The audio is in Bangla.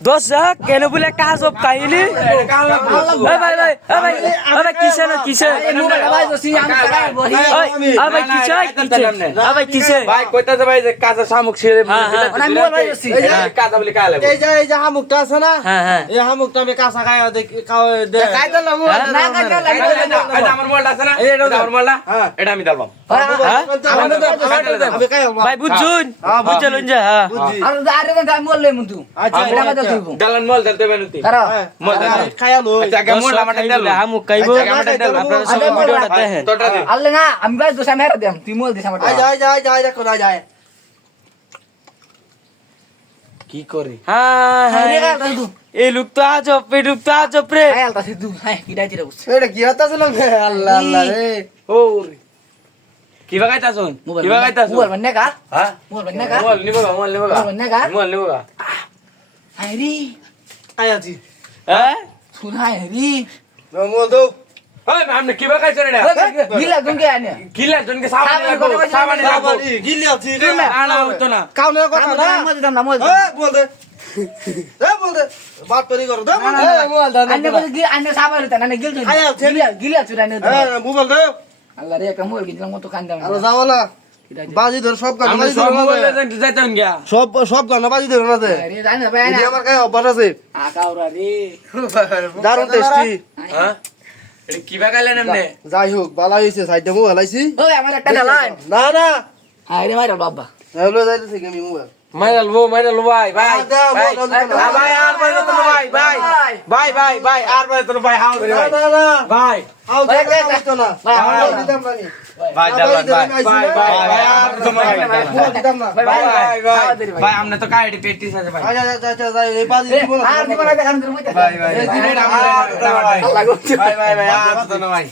দর্শক কেন বলে কাজ অব কাহিনী ভাই কিসে না কিসে ভাই কিসে ভাই কইতাছে ভাই যে কাঁচা শামুক ছিঁড়ে কাঁচা বলে কায় লাগবে এই যে হামুকটা আছে না হ্যাঁ এই হামুকটা আমি কাঁচা খাই এটা আমার মোবাইলটা আছে না এটা আমার মোবাইলটা এটা আমি দালবাম আমি খাই ভাই বুঝছুন বুঝছলুন যা দালান মোবাইল দিতে বেনুতি মোবাইল খাই আলো আচ্ছা আগে মোবাইল আমারটা দাও হামুক খাইবো আপনারা সবাই ভিডিওটা দেখেন তোটা দে যায় দেখো না যায় কি করে এই লোক তো আজব এই লোক তো আজব রে এটা কি হতাছে লোক আল্লাহ আল্লাহ রে ও কি বাগাইতাছুন কি বাগাইতাছুন হ্যাঁ মোবাইল নিবো মোবাইল নিবো আই আছি হ্যাঁ মোল দাও ওই আমনে কি বাগাইছেন এটা গিলা জনকে সাবান লাগবো গিলি আছি আনা হতো না কাউনে কথা না বল দে বল দে বাত করি করো দে মোবাইল দে মোবাইল দে আলো যাও না বাজি ধর সব গান বাজি ধর না যাইতেন গিয়া সব গান বাজি ধর না দে এটি আমার কাছে অভ্যাস আছে দারুণ টেস্টি হ্যাঁ এটা কি বাগাইলেন আমনে যাই হোক বালা হইছে সাইডে মোবাইল আইছি না না হলো যাইতেছে গেমি মোবাইল মাইরালবো ভাই ভাই আর ভাই তো ভাই ভাই আর ভাই তো ভাই হাও ভাই না ভাই আও দেখো না দিতাম না ভাই দালান ভাই আর তো দিতাম না ভাই আমনে তো কাইডি পেটিস আছে ভাই যা এই বাজি দিব না ভাই আর তো না ভাই